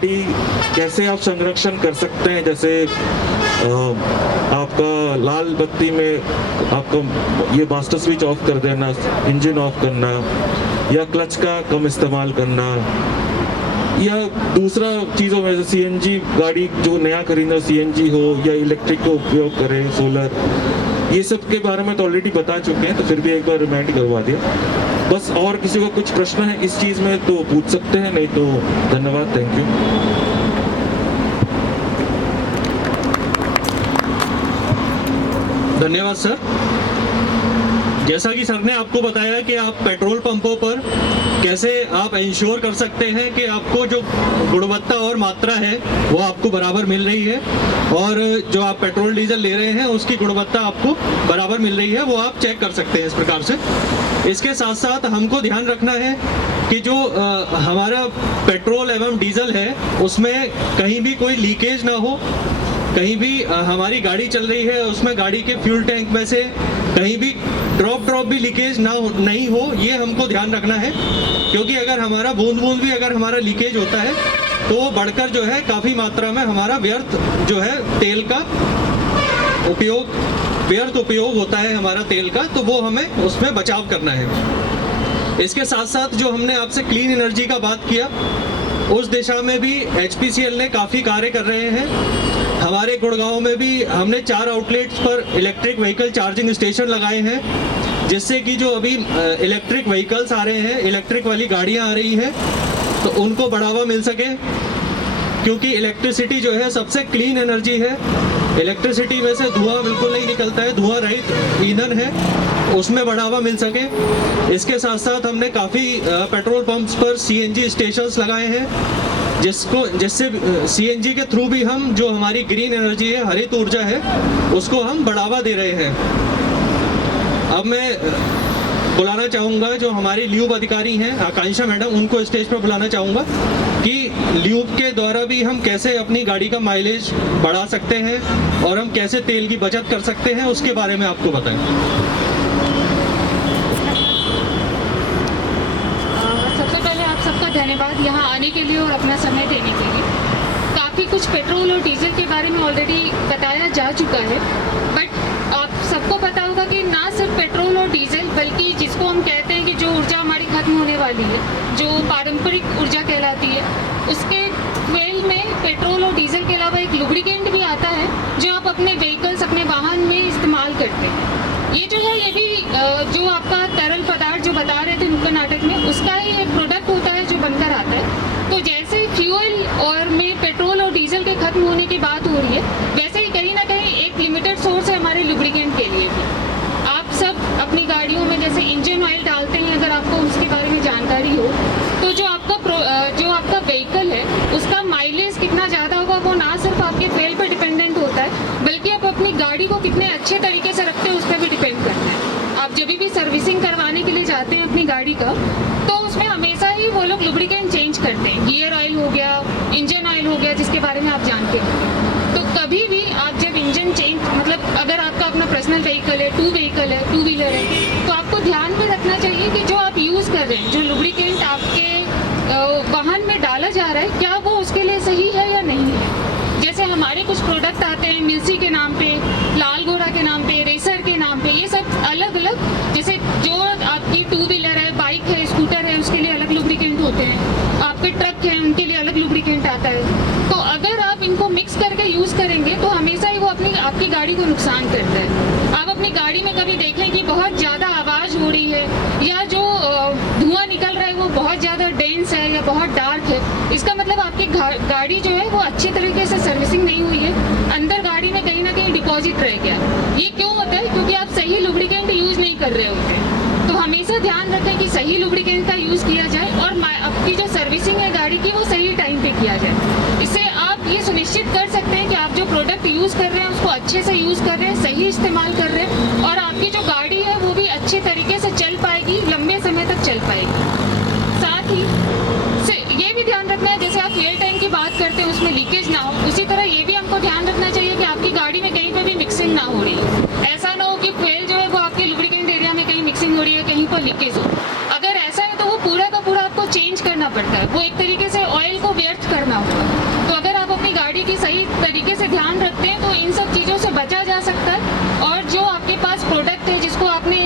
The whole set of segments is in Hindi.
कैसे आप संरक्षण कर सकते हैं, जैसे आपका लाल बत्ती में आपका ये मास्टर स्विच ऑफ कर देना, इंजन ऑफ करना, या क्लच का कम इस्तेमाल करना, या दूसरा चीज़ों में सीएनजी गाड़ी जो नया खरीदना सीएनजी हो या इलेक्ट्रिक का उपयोग करें, सोलर, ये सब के बारे में तो ऑलरेडी बता चुके हैं, तो फिर भी एक बार रिमाइंड करवा दिया। बस और किसी को कुछ प्रश्न है इस चीज़ में तो पूछ सकते हैं, नहीं तो धन्यवाद, थैंक यू। धन्यवाद सर। जैसा कि सर ने आपको बताया कि आप पेट्रोल पंपों पर कैसे आप इंश्योर कर सकते हैं कि आपको जो गुणवत्ता और मात्रा है वो आपको बराबर मिल रही है, और जो आप पेट्रोल डीजल ले रहे हैं उसकी गुणवत्ता आपको बराबर मिल रही है, वो आप चेक कर सकते हैं इस प्रकार से। इसके साथ साथ हमको ध्यान रखना है कि जो हमारा पेट्रोल एवं डीजल है उसमें कहीं भी कोई लीकेज ना हो, कहीं भी हमारी गाड़ी चल रही है उसमें गाड़ी के फ्यूल टैंक में से कहीं भी ड्रॉप भी लीकेज नहीं हो, ये हमको ध्यान रखना है। क्योंकि अगर हमारा बूंद भी अगर हमारा लीकेज होता है तो वो बढ़कर जो है काफ़ी मात्रा में हमारा व्यर्थ जो है तेल का उपयोग होता है हमारा तेल का, तो वो हमें उसमें बचाव करना है। इसके साथ साथ जो हमने आपसे क्लीन एनर्जी का बात किया, उस दिशा में भी HPCL ने काफ़ी कार्य कर रहे हैं। हमारे गुड़गांव में भी हमने 4 आउटलेट्स पर इलेक्ट्रिक व्हीकल चार्जिंग स्टेशन लगाए हैं, जिससे कि जो अभी इलेक्ट्रिक व्हीकल्स आ रहे हैं, इलेक्ट्रिक वाली गाड़ियां आ रही हैं, तो उनको बढ़ावा मिल सके। क्योंकि इलेक्ट्रिसिटी जो है सबसे क्लीन एनर्जी है, इलेक्ट्रिसिटी में से धुआं बिल्कुल नहीं निकलता है, धुआं रहित ईंधन है, उसमें बढ़ावा मिल सके। इसके साथ साथ हमने काफ़ी पेट्रोल पंप्स पर CNG स्टेशंस लगाए हैं, जिससे CNG के थ्रू भी हम जो हमारी ग्रीन एनर्जी है, हरित ऊर्जा है, उसको हम बढ़ावा दे रहे हैं। अब मैं बुलाना चाहूँगा जो हमारी ल्यूब अधिकारी हैं आकांक्षा मैडम, उनको स्टेज पर बुलाना चाहूँगा कि ल्यूब के द्वारा भी हम कैसे अपनी गाड़ी का माइलेज बढ़ा सकते हैं और हम कैसे तेल की बचत कर सकते हैं, उसके बारे में आपको बताएं। सबसे पहले आप सबका धन्यवाद यहाँ आने के लिए और अपना समय देने के लिए। काफ़ी कुछ पेट्रोल और डीजल के बारे में ऑलरेडी बताया जा चुका है, बट आप सबको पता होगा कि ना सिर्फ पेट्रोल और डीजल, बल्कि जिसको हम कहते हैं कि जो ऊर्जा हमारी खत्म होने वाली है, जो पारंपरिक ऊर्जा कहलाती है, उसके फ्यूल में पेट्रोल और डीजल के अलावा एक लुब्रिकेंट भी आता है जो आप अपने व्हीकल्स, अपने वाहन में इस्तेमाल करते हैं। ये जो है ये भी जो आपका तरल पदार्थ जो बता रहे थे नुक्कड़ नाटक में, उसका ही एक प्रोडक्ट होता है जो बनकर आता है। तो जैसे फ्यूल और में पेट्रोल और डीजल के खत्म होने की बात हो रही है, वैसे ही कहीं ना कहीं एक लिमिटेड सोर्स है हमारे लुब्रिकेंट के लिए भी। आप सब अपनी गाड़ियों में जैसे इंजन ऑयल डालते हैं, अगर आपको उसके बारे में जानकारी हो, तो जो आपका व्हीकल है उसका माइलेज कितना ज़्यादा होगा वो ना सिर्फ आपके फ्यूल पर डिपेंडेंट होता है, बल्कि आप अपनी गाड़ी को कितने अच्छे तरीके से रखते हैं उस पर भी डिपेंड करता है। आप जब भी सर्विसिंग करवाने के लिए जाते हैं अपनी गाड़ी का, तो उसमें हमेशा ही वो लोग लुब्रिकेंट चेंज करते हैं। गियर ऑयल हो गया, इंजन ऑयल हो गया, जिसके बारे में आप जानते हैं। तो कभी भी आप जब इंजन चेंज, मतलब अगर आपका अपना पर्सनल व्हीकल है, टू व्हीलर है, तो आपको ध्यान में रखना चाहिए कि जो आप यूज़ कर रहे हैं, जो लुब्रिकेंट आपके वाहन में डाला जा रहा है, क्या वो उसके लिए सही है या नहीं है। जैसे हमारे कुछ प्रोडक्ट आते हैं मिल्सी के नाम पे, लाल गोरा के नाम पे, रेसर के नाम पे, ये सब अलग अलग, जैसे जो आपकी टू व्हीलर है, बाइक है, स्कूटर है, उसके लिए अलग लुब्रिकेंट होते हैं, आपके ट्रक है उनके लिए अलग लुब्रिकेंट आता है। तो अगर आप इनको मिक्स करके यूज़ करेंगे तो हमेशा ही वो आपकी गाड़ी को नुकसान करता है। आप अपनी गाड़ी में कभी देखें कि बहुत ज़्यादा आवाज़ हो रही है, या जो धुआं निकल रहा है वो बहुत ज़्यादा डेंस है या बहुत डार्क है, इसका मतलब आपकी गाड़ी जो है वो अच्छे तरीके से सर्विसिंग नहीं हुई है, अंदर गाड़ी में कहीं ना कहीं डिपॉजिट रह गया। ये क्यों होता है? क्योंकि आप सही लुब्रिकेंट यूज़ नहीं कर रहे होते। तो हमेशा ध्यान रखें कि सही लुब्रिकेंट का यूज़ किया जाए और आपकी जो सर्विसिंग है गाड़ी की वो सही टाइम पे किया जाए। इससे आप ये सुनिश्चित कर सकते हैं कि आप जो प्रोडक्ट यूज़ कर रहे हैं उसको अच्छे से यूज़ कर रहे हैं, सही इस्तेमाल कर रहे हैं, और आपकी जो गाड़ी है वो भी अच्छे तरीके से चल पाएगी, लंबे समय तक चल पाएगी। साथ ही ये भी ध्यान रखना है, जैसे आप फ्यूल टैंक की बात करते हैं उसमें लीकेज ना हो, उसी तरह ये भी हमको ध्यान रखना चाहिए कि आपकी गाड़ी में कहीं पर भी मिक्सिंग ना हो रही है। ऐसा ना हो कि फ्यूल जो है वो आपके लुब्रिकेंट एरिया में कहीं मिक्सिंग हो रही है, कहीं पर लीकेज हो। अगर ऐसा है तो वो पूरा का पूरा आपको चेंज करना पड़ता है, वो एक तरीके से ऑयल को व्यर्थ करना होगा। क्वालिटी की सही तरीके से ध्यान रखते हैं तो इन सब चीज़ों से बचा जा सकता है। और जो आपके पास प्रोडक्ट है जिसको आपने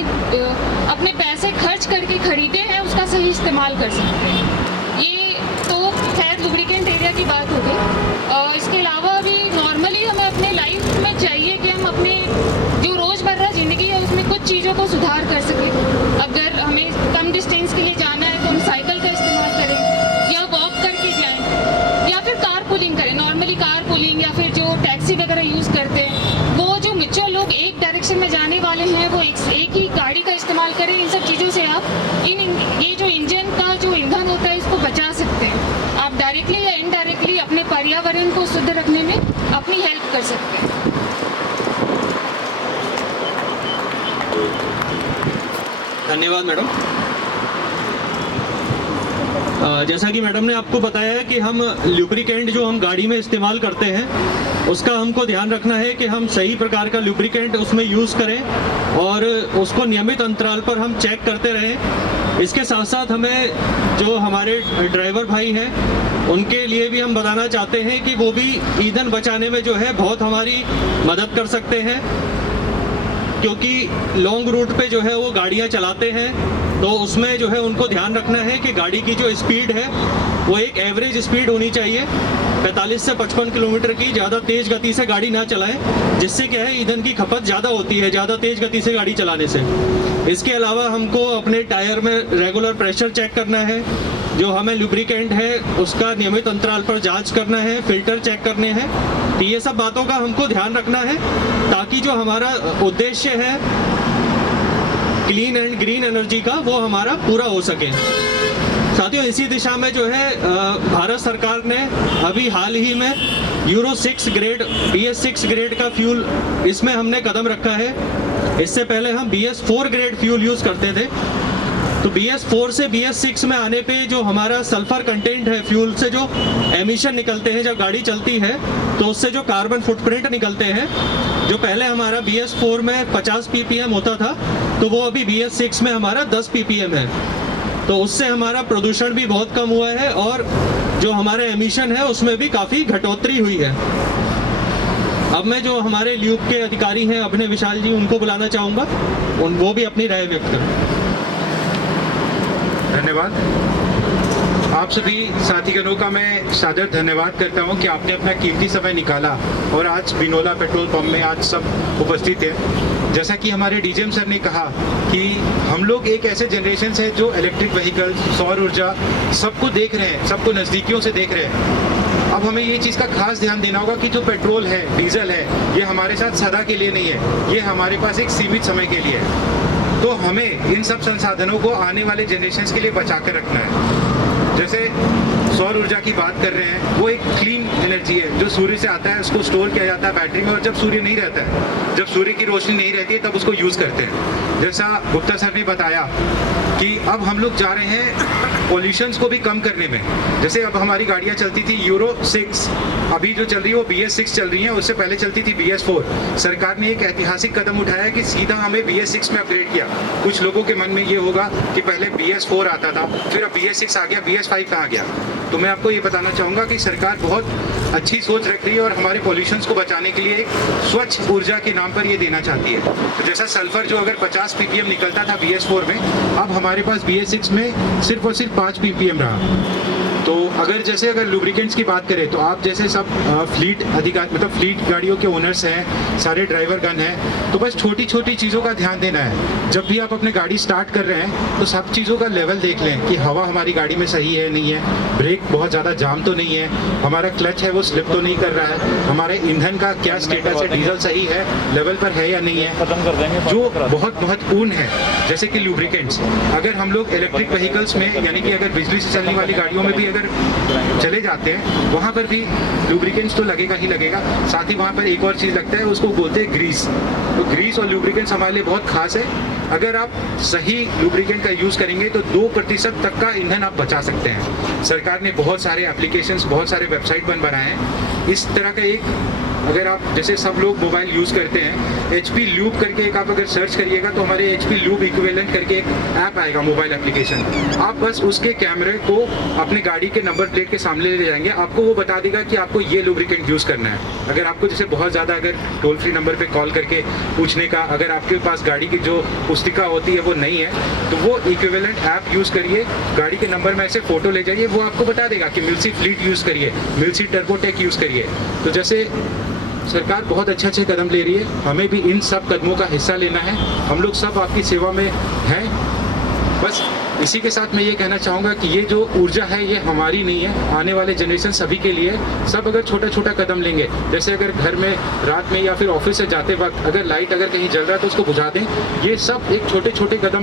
अपने पैसे खर्च करके खरीदे हैं उसका सही इस्तेमाल कर सकते हैं। ये तो खैर लुब्रिकेंट एरिया की बात हो गई। इसके अलावा भी नॉर्मली हमें अपने लाइफ में चाहिए कि हम अपने जो रोज़मर्रा ज़िंदगी है उसमें कुछ चीज़ों को सुधार कर सकें। अगर हमें कम डिस्टेंस के लिए जाना है तो हम साइकिल का इस्तेमाल करें या वॉक करके जाएं या फिर कार पुलिंग करें। नॉर्मली कार पुलिंग या फिर जो टैक्सी वगैरह यूज़ करते हैं वो जो मिच्योर लोग एक डायरेक्शन में जाने वाले हैं वो एक ही गाड़ी का इस्तेमाल करें। इन सब चीज़ों से आप ये जो इंजन का जो ईंधन होता है इसको बचा सकते हैं। आप डायरेक्टली या इनडायरेक्टली अपने पर्यावरण को शुद्ध रखने में अपनी हेल्प कर सकते हैं। धन्यवाद मैडम। जैसा कि मैडम ने आपको बताया है कि हम लुब्रिकेंट जो हम गाड़ी में इस्तेमाल करते हैं उसका हमको ध्यान रखना है कि हम सही प्रकार का लुब्रिकेंट उसमें यूज़ करें और उसको नियमित अंतराल पर हम चेक करते रहें। इसके साथ साथ हमें जो हमारे ड्राइवर भाई हैं उनके लिए भी हम बताना चाहते हैं कि वो भी ईंधन बचाने में जो है बहुत हमारी मदद कर सकते हैं, क्योंकि लॉन्ग रूट पे जो है वो गाड़ियाँ चलाते हैं तो उसमें जो है उनको ध्यान रखना है कि गाड़ी की जो स्पीड है वो एक एवरेज स्पीड होनी चाहिए। 45 से 55 किलोमीटर की ज़्यादा तेज़ गति से गाड़ी ना चलाएं, जिससे क्या है ईंधन की खपत ज़्यादा होती है ज़्यादा तेज़ गति से गाड़ी चलाने से। इसके अलावा हमको अपने टायर में रेगुलर प्रेशर चेक करना है, जो हमें लुब्रिकेंट है उसका नियमित अंतराल पर जांच करना है, फिल्टर चेक करने हैं। तो ये सब बातों का हमको ध्यान रखना है ताकि जो हमारा उद्देश्य है क्लीन एंड ग्रीन एनर्जी का वो हमारा पूरा हो सके। साथियों, इसी दिशा में जो है भारत सरकार ने अभी हाल ही में यूरो 6 ग्रेड BS6 ग्रेड का फ्यूल इसमें हमने कदम रखा है। इससे पहले हम BS4 ग्रेड फ्यूल यूज़ करते थे। तो BS4 से BS6 में आने पे जो हमारा सल्फर कंटेंट है फ्यूल से जो एमिशन निकलते हैं जब गाड़ी चलती है तो उससे जो कार्बन फुटप्रिंट निकलते हैं, जो पहले हमारा BS4 में 50 ppm होता था तो वो अभी BS6 में हमारा 10 ppm है। तो उससे हमारा प्रदूषण भी बहुत कम हुआ है और जो हमारा एमिशन है उसमें भी काफ़ी घटोतरी हुई है। अब मैं जो हमारे ल्यूब के अधिकारी हैं अभिनय विशाल जी, उनको बुलाना चाहूँगा, वो भी अपनी राय व्यक्त करें। धन्यवाद। आप सभी साथीगणों का मैं सादर धन्यवाद करता हूं कि आपने अपना कीमती समय निकाला और आज बिनोला पेट्रोल पंप में आज सब उपस्थित हैं। जैसा कि हमारे डीजीएम सर ने कहा कि हम लोग एक ऐसे जनरेशन से जो इलेक्ट्रिक व्हीकल, सौर ऊर्जा सबको देख रहे हैं, सबको नज़दीकियों से देख रहे हैं। अब हमें ये चीज़ का खास ध्यान देना होगा कि जो पेट्रोल है, डीजल है, ये हमारे साथ सदा के लिए नहीं है, ये हमारे पास एक सीमित समय के लिए है। तो हमें इन सब संसाधनों को आने वाले जनरेशन्स के लिए बचा कर रखना है। जैसे सौर ऊर्जा की बात कर रहे हैं, वो एक क्लीन एनर्जी है जो सूर्य से आता है, उसको स्टोर किया जाता है बैटरी में, और जब सूर्य नहीं रहता है, जब सूर्य की रोशनी नहीं रहती है तब उसको यूज़ करते हैं। जैसा गुप्ता सर ने बताया कि अब हम लोग जा रहे हैं पॉल्यूशंस को भी कम करने में। जैसे अब हमारी गाड़ियाँ चलती थी यूरो 6, अभी जो चल रही है वो BS6 चल रही है, उससे पहले चलती थी BS4। सरकार ने एक ऐतिहासिक कदम उठाया कि सीधा हमें BS6 में अपग्रेड किया। कुछ लोगों के मन में ये होगा कि पहले BS4 आता था, फिर अब BS6 आ गया, BS5 कहाँ गया। तो मैं आपको ये बताना चाहूँगा कि सरकार बहुत अच्छी सोच रख रही है और हमारे पॉल्यूशंस को बचाने के लिए एक स्वच्छ ऊर्जा के नाम पर ये देना चाहती है। तो जैसा सल्फर जो अगर 50 ppm निकलता था BS4 में, अब हमारे पास BS6 में सिर्फ और सिर्फ 5 ppm रहा। तो अगर लुब्रिकेंट्स की बात करें तो आप जैसे सब फ्लीट अधिकार मतलब फ्लीट गाड़ियों के ओनर्स हैं, सारे ड्राइवर गण हैं, तो बस छोटी छोटी चीज़ों का ध्यान देना है। जब भी आप अपनी गाड़ी स्टार्ट कर रहे हैं तो सब चीज़ों का लेवल देख लें कि हवा हमारी गाड़ी में सही है नहीं है, ब्रेक बहुत ज़्यादा जाम तो नहीं है, हमारा क्लच है वो स्लिप तो नहीं कर रहा है, हमारे ईंधन का क्या स्टेटस है, डीजल सही है, लेवल पर है या नहीं है। जो बहुत महत्वपूर्ण है जैसे कि लुब्रिकेंट्स, अगर हम लोग इलेक्ट्रिक व्हीकल्स में यानी कि अगर बिजली से चलने वाली गाड़ियों में भी अगर चले जाते हैं वहाँ पर भी लुब्रिकेंट्स तो लगेगा ही लगेगा। साथ ही वहाँ पर एक और चीज़ लगता है, उसको बोलते हैं ग्रीस। तो ग्रीस और लुब्रिकेंट्स हमारे लिए बहुत खास है। अगर आप सही लुब्रिकेंट का यूज़ करेंगे तो 2% तक का ईंधन आप बचा सकते हैं। सरकार ने बहुत सारे एप्लीकेशंस, बहुत सारे वेबसाइट बनाए हैं। इस तरह का एक, अगर आप जैसे सब लोग मोबाइल यूज़ करते हैं, HP लूब करके एक आप अगर सर्च करिएगा तो हमारे HP लूब इक्विवेलेंट करके एक ऐप आएगा, मोबाइल एप्लीकेशन। आप बस उसके कैमरे को अपने गाड़ी के नंबर प्लेट के सामने ले जाएंगे, आपको वो बता देगा कि आपको ये लुब्रिकेंट यूज़ करना है। अगर आपको जैसे बहुत ज़्यादा अगर टोल फ्री नंबर पे कॉल करके पूछने का, अगर आपके पास गाड़ी की जो पुस्तिका होती है वो नहीं है, तो वो इक्विवेलेंट ऐप यूज़ करिए, गाड़ी के नंबर में ऐसे फ़ोटो ले जाइए, वो आपको बता देगा कि मिल्सी फ्लीट यूज़ करिए, मिल्सी टर्बोटेक यूज़ करिए। तो जैसे सरकार बहुत अच्छे कदम ले रही है, हमें भी इन सब कदमों का हिस्सा लेना है। हम लोग सब आपकी सेवा में हैं। बस इसी के साथ मैं ये कहना चाहूँगा कि ये जो ऊर्जा है ये हमारी नहीं है, आने वाले जनरेशन सभी के लिए। सब अगर छोटा कदम लेंगे, जैसे अगर घर में रात में या फिर ऑफिस से जाते वक्त अगर लाइट अगर कहीं जल रहा है तो उसको बुझा दें, ये सब एक छोटे कदम